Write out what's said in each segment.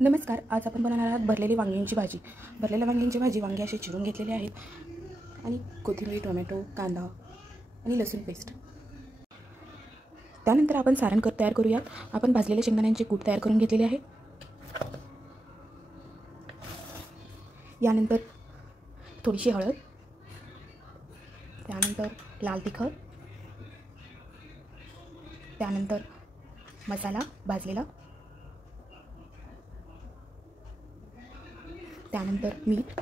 नमस्कार. आज आपण बनवणार आहोत भरलेली वांग्यांची भाजी. भरलेल्या वांग्यांची भाजी वांगे असे चिरून घेतलेले आहेत आणि कोथिंबीर, टोमॅटो, कांदा आणि लसूण पेस्ट. त्यानंतर आपण सारण तयार करूयात. आपण भाजलेले शेंगदाण्यांचे कूट तयार करून घेतलेले आहे. यानंतर थोडीशी हळद, त्यानंतर लाल तिखट, त्यानंतर मसाला भाजलेला, त्यानंतर मीठ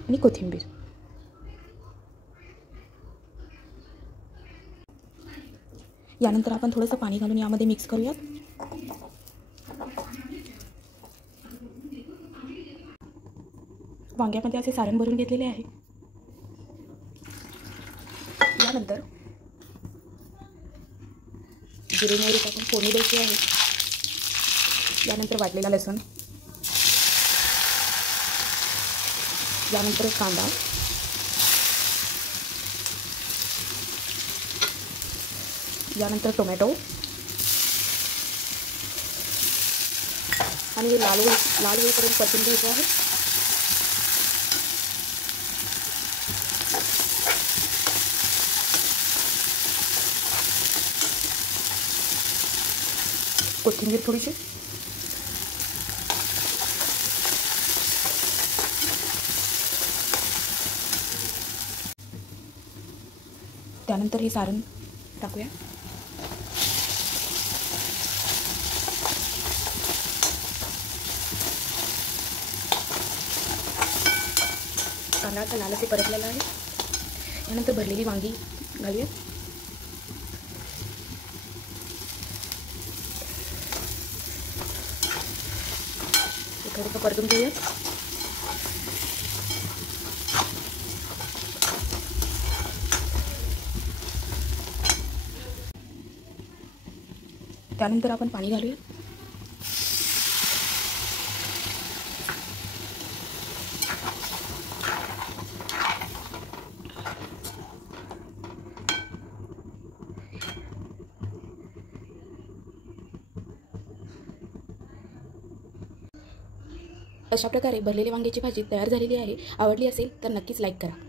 आणि कोथिंबीर. यानंतर आपण थोडंसं पाणी घालून यामध्ये मिक्स करूयात. वांग्यामध्ये असे सारण भरून घेतलेले आहे. यानंतर जिरे मोहरी टाकून फोडणी द्यायची आहे. यानंतर वाटलेला लसूण, यानंतर कांदा, यानंतर टोमॅटो आणि लाल होईपर्यंत परतून घ्यायचं आहे. कोथिंबीर थोडीशी, त्यानंतर हे सारण टाकूया. कांदा आता लाल असे परतलेला आहे. यानंतर भरलेली वांगी घालूया. थोडंसं परतून घेऊया. त्यानंतर आपण पाणी घालूया. अशा प्रकारे भरलेली वांग्याची भाजी तयार झालेली आहे. आवडली असेल तर नक्कीच लाईक करा.